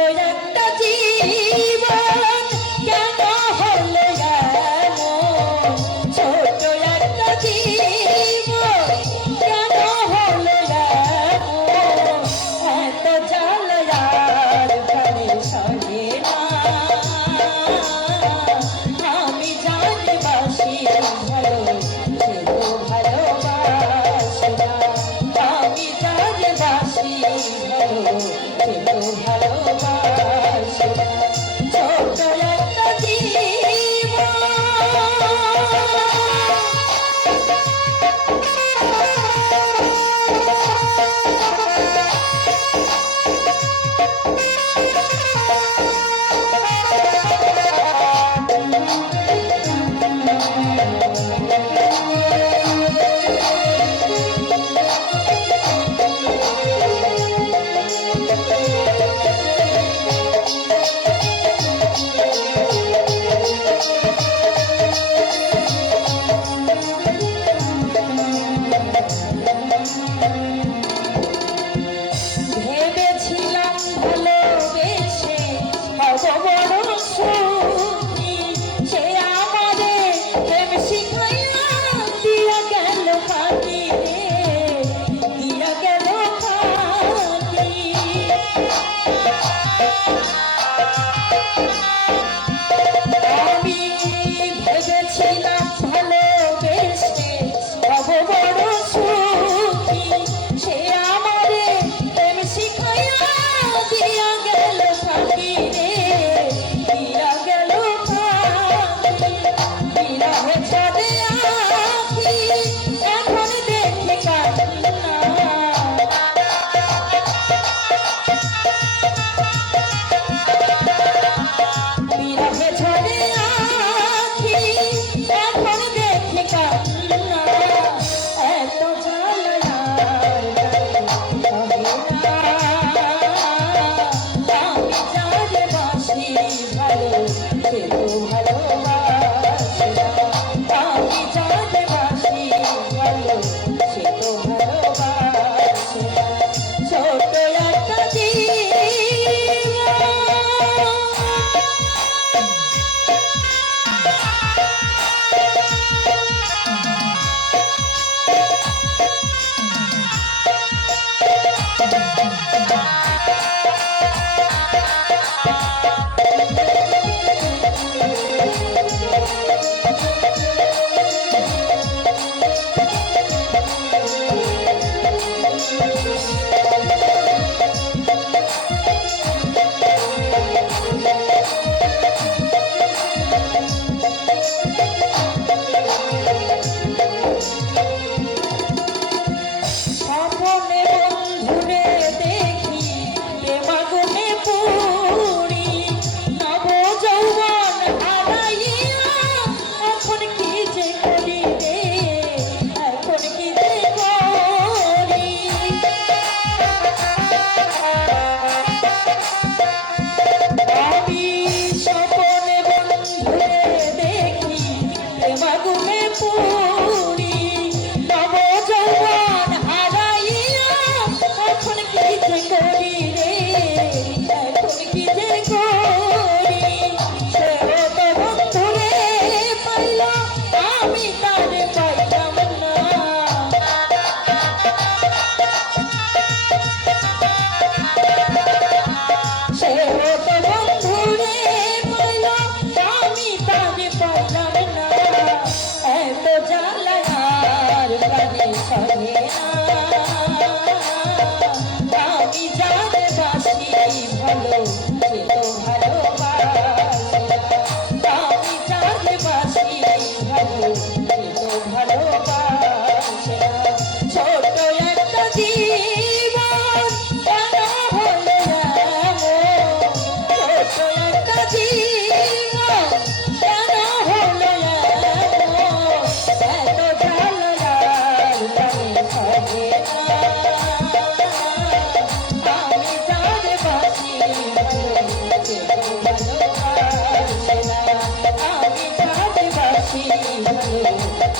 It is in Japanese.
একটা জীবন